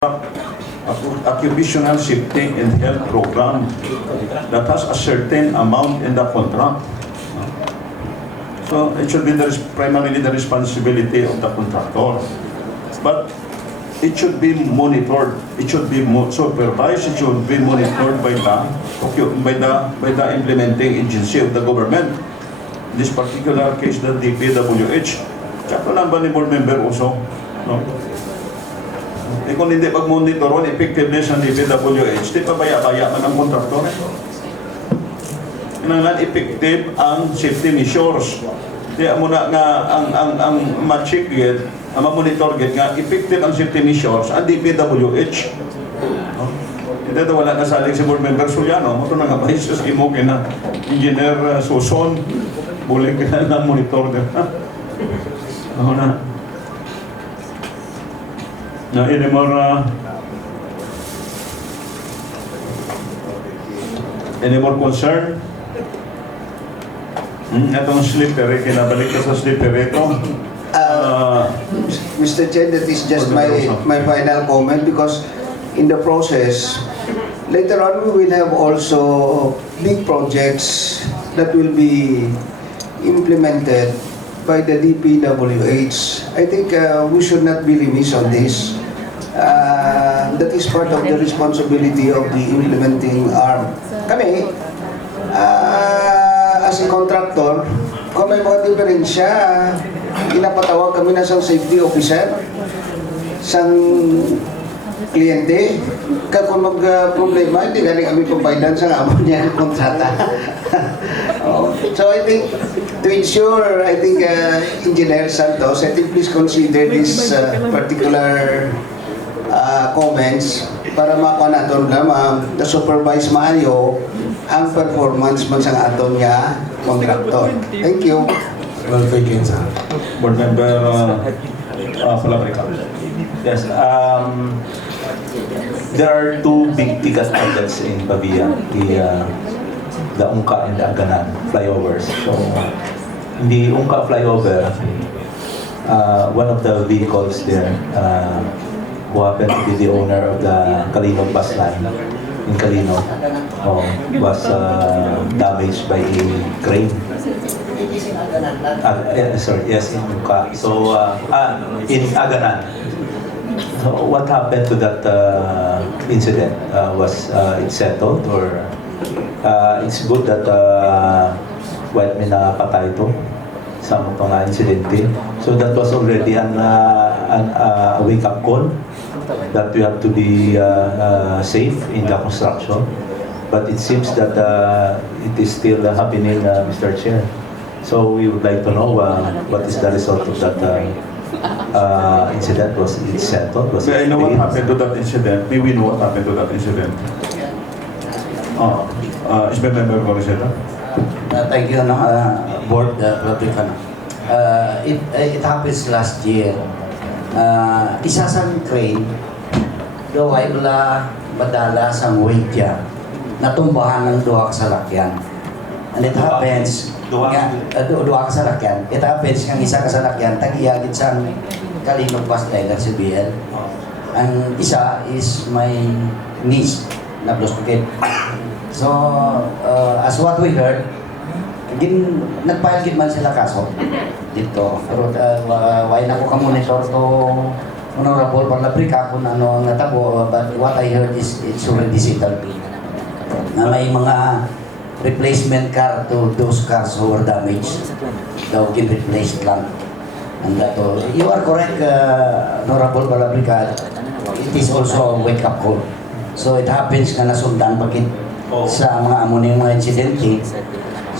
occupational safety and health program that has a certain amount in the contract. So it should be primarily the responsibility of the contractor. But it should be monitored. It should be supervised. It should be monitored by the implementing agency of the government. In this particular case, the DPWH. Tsaka lang ba ni board member also? No? Kung hindi pag-monitor on effectiveness ng DPWH, di pa baya-baya man ang kontraktor. Kailangan effective ang safety measures. Kaya muna nga ang ma-check yun, ang ma-monitor yun nga, effective ang safety measures ang DPWH. Hindi ito wala nasaling si board member Suliano. Ito na nga ba yung susimokin na engineer Suson, buling ka na monitor din. Ako na. Now, any more concern? Itong slipper, kinabalik ka sa slipper ito. Mr. Chair, that is just my final comment because in the process, later on we will have also big projects that will be implemented by the DPWH. I think we should not be remiss on this. That is part of the responsibility of the implementing arm. Kami, as a contractor, kung may mga diferensya, pinapatawag kami na isang safety officer, isang kliyente, kung mag-problema, hindi galing kami pambaydan sa amon niya kontrata. So I think, to ensure, I think, Engineer Santos, I think please consider this particular comments para makuha natin na supervise maayo ang performance man sa aton niya contractor. Thank you. Well, thank you, sir. Board member Falabrica. Yes, there are two big ticket projects in Pavia, the Ungka and the Aganan flyovers. So, in the Ungka flyover, one of the vehicles there, who happened to be the owner of the Calino bus line in Calino, was damaged by a crane. Sorry, yes, in Ungka. So, in Aganan. So what happened to that incident? Was it settled, or it's good that white may napatay ito sa mga incidente? So that was already a wake-up call that we have to be safe in the construction. But it seems that it is still happening, Mr. Chair. So we would like to know what is the result of that incident. Was it settled? Was May I it know what paid? happened to that incident? May we know what happened to that incident? Is my member Coriseta? Thank you, Board Republican. It happens last year. Isa sa crane, daw ay wala madala sa Wedya, natumbahan ng duha ka salakyan. And it happens, duha ka salakyan. It happens kang isa ka salakyan, tag-iyagit sa Kalinog bus line ng CBL. Ang isa is my niece na Bluskid. So, as what we heard, nagpile gid man sila kaso dito. Pero why na ko ka-monitor to Honorable Parlabrica kung ano ang natabo, but what I heard is it's already settled. Na may mga replacement car to those cars who were damaged. Daw replaced lang. And that, you are correct, Honorable Parlabrica. It is also a wake-up call. So it happens na nasundan pagit sa mga amuning mga insidente.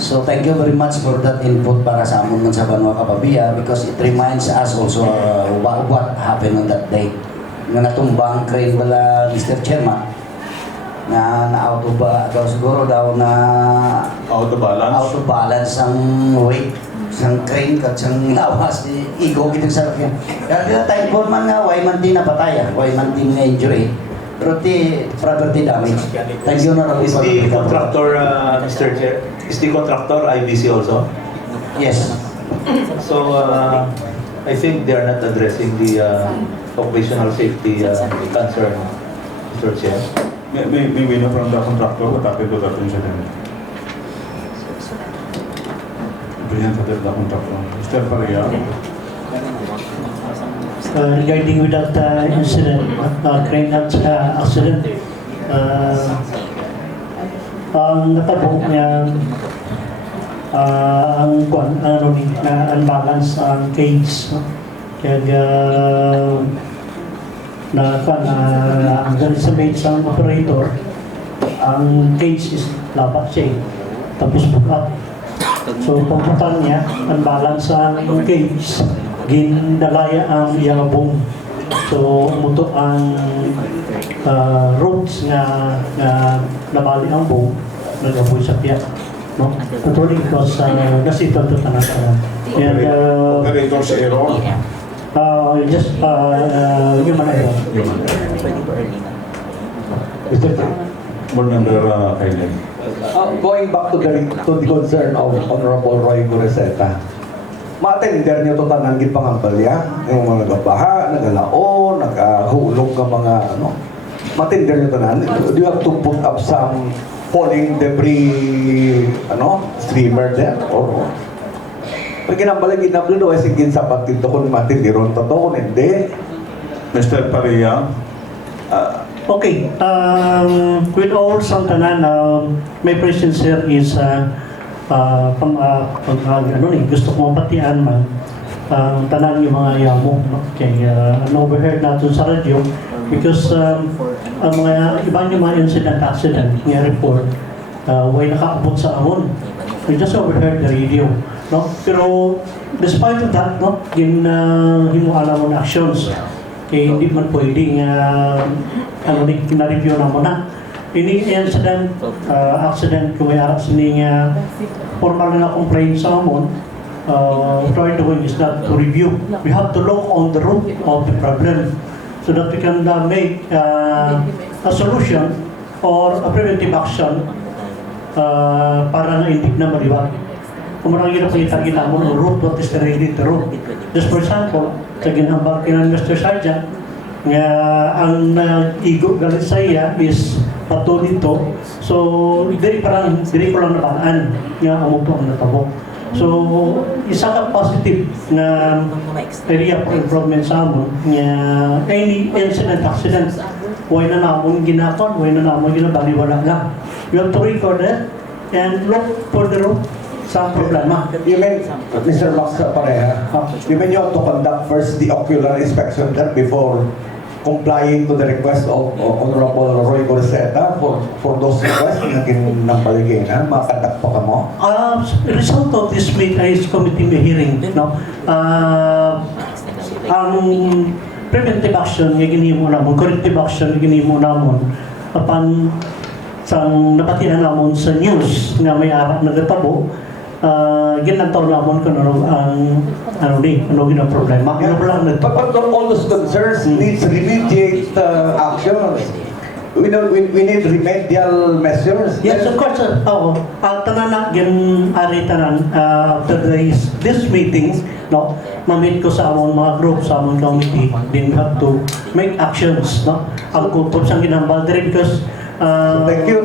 So thank you very much for that input para sa amon sa Banwa Kapabia, because it reminds us also what happened on that day. Nga natumbang crane bala, Mr. Chairman, na out of daw siguro daw na Out of balance ang weight sang crane kat sang lawas ni igo kitang salakyan. Kaya time po man nga way man din napataya, way man din nga injury. Pero property damage. Thank you, Honorable. Is the contractor, Mr. Chair, is the contractor IBC also? Yes. So, I think they are not addressing the occupational safety concern, Mr. Chair. May we know from the contractor what happened to that incident? Present to the contractor. Mr. Paria. Regarding with that incident, crane accident, ang natabo niya, ang unbalance ang cage, no? Kaya ang estimate sa operator, ang cage is labat siya, tapos bukat. So pagputan niya, unbalance ang cage, gindalaya ang iyang so umuto ang ropes nga nabali ang buong nagaboy sa piyak, no? Totally because nasito ito tanang and Operator si error. just human error. Mr. Board Member Kailan. Going back to the concern of Honorable Roy Goreseta, ma-attender niyo ito tanang pangambalya, yung mga nagabaha, nagalao, nagahulog ng mga ma-attender niyo tanan. Do you have to put up some falling debris, streamer there? Or pag ginambalay, ginablo, ay sigin sapat dito kung matindiron to, kung hindi. Mr. Paria. Okay, with all santanan, my presence here is gusto ko mapatian man tanan yung mga yamo, no? Kaya overheard natin sa radyo because ang mga ibang yung mga accident nga report way nakaabot sa amon. We just overheard the radio, no? Pero despite of that, no, himuala mo na actions kaya hindi man pwedeng na-review na mo na. Ini incident, accident kung may arap sining formal na complaint sa amon, try to win is not to review. We have to look on the root of the problem so that we can make a solution or a preventive action para na hindi na maliwag. Kung marang yun kita mo ng root, what is the related root? Just for example, sa ginambang kinan Mr. Sargent, nga ang igo galit sa iya is pato dito. So, diri ko lang nabalaan nga amo po ang natabo. So, isa ka positive na area for improvement sa amon nga any incident, accident, why na namon ginakon, why na namon ginabaliwala lang. You have to record it and look for the root sa problema. You mean, Mr. Max Pareha, you mean you have to conduct first the ocular inspection there before complying to the request of Honorable Roy Goreseta for those requests na ginambaligay na, makadak pa ka mo? Result of this committee hearing, no? Ang preventive action nga ginhimo namon, corrective action nga ginhimo namon upon sang napatihan namon sa news nga may arap nagatabo, ginantaw namon kung ano ginang problema. But all those concerns needs immediate actions. We need remedial measures. Yes, of course. Tanan na ari tanan after this meeting, no, mamit ko sa among mga group sa among committee, then we have to make actions, no. Ang kutob sang ginambal diri because Thank you,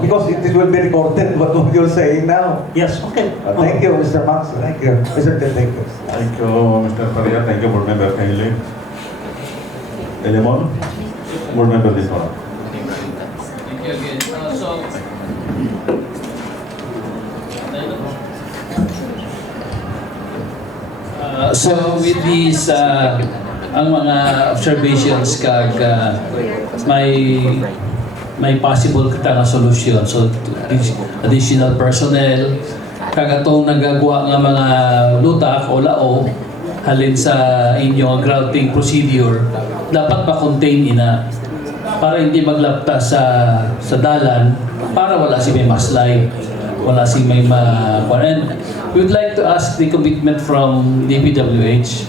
because it will be recorded what you're saying now. yes, okay. Thank you, Mr. Max. Thank you. Mr. Ted, thank you. Thank you, Mr. Paria. Thank you, Board Member Kailan. Elimon, Board Member Lisbon. Thank you again. So with these ang mga observations kag may possible kita nga solution. So additional personnel kag atong nagagawa nga mga lutak o lao halin sa inyong grouting procedure dapat ma-contain ina para hindi maglapta sa dalan para wala si may maslay, wala si may and we would like to ask the commitment from DPWH.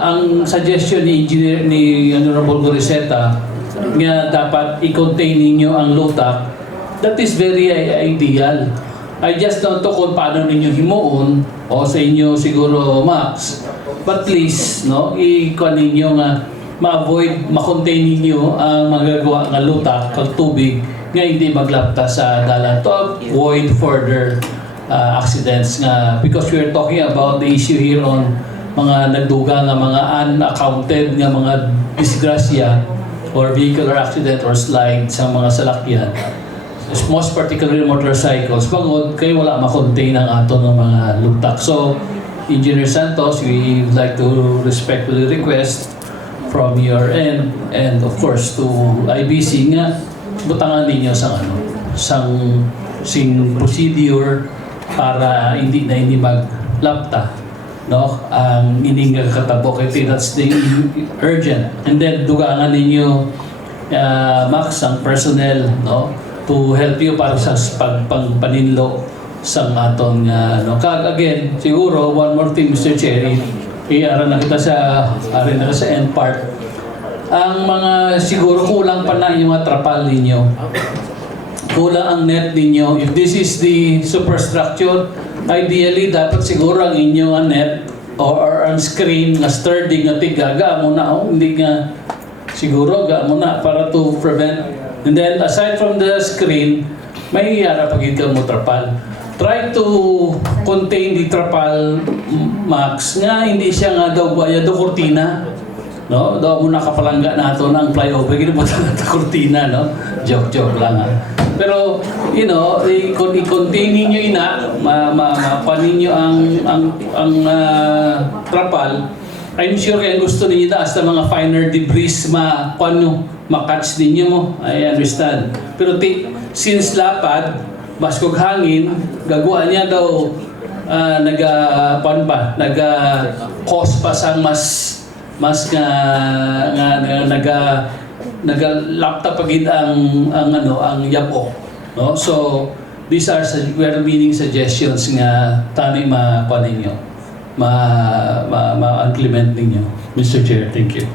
Ang suggestion ni Engineer ni Honorable Goreseta nga dapat i-contain ninyo ang lutak, that is very ideal. I just don't know kung paano ninyo himuon o sa inyo siguro Max But please, no, i-kuan ninyo nga ma-avoid, ma-contain ninyo ang magagawa nga lutak kag tubig nga hindi maglapta sa dalan to avoid further accidents nga, because we are talking about the issue here on mga nagduga nga mga unaccounted nga mga disgrasya or vehicular accident or slide sa mga salakyan, most particularly motorcycles, pagod kayo wala ma-contain ang ato ng mga lutak. So Engineer Santos, we would like to respectfully request from your end and of course to IBC nga butangan ninyo sa sing procedure para hindi maglapta, no, ang ining katabo kay that's the urgent. And then dugangan ninyo Max ang personnel, no, to help you para sa pagpaninlo sa aton no. Again, siguro one more thing, Mr. Chair, i-aral na kita sa end part. Ang mga siguro kulang pa na yung mga trapal ninyo. Kulang ang net ninyo. If this is the superstructure, ideally dapat siguro ang inyong net or ang screen na sturdy nga tigaga mo na, hindi nga siguro ga mo na para to prevent. And then aside from the screen, may iyara pagid ka mo trapal. Try to contain the trapal, Max, nga hindi siya nga daw bayad do kortina, no? Daw mo nakapalangga nato ng flyover gid mo ta kortina, no? Joke lang ha. Pero you know, i-contain ninyo ina, ninyo ang trapal. I'm sure kaya gusto ninyo taas sa mga finer debris ma-catch ninyo mo. I understand. Pero since lapad, baskog hangin, gagawa niya daw nag-cause pa sang mas nagalapta pagid ang yabo, no? So these are well-meaning suggestions nga tani ma-implement ninyo, Mr. Chair. Thank you.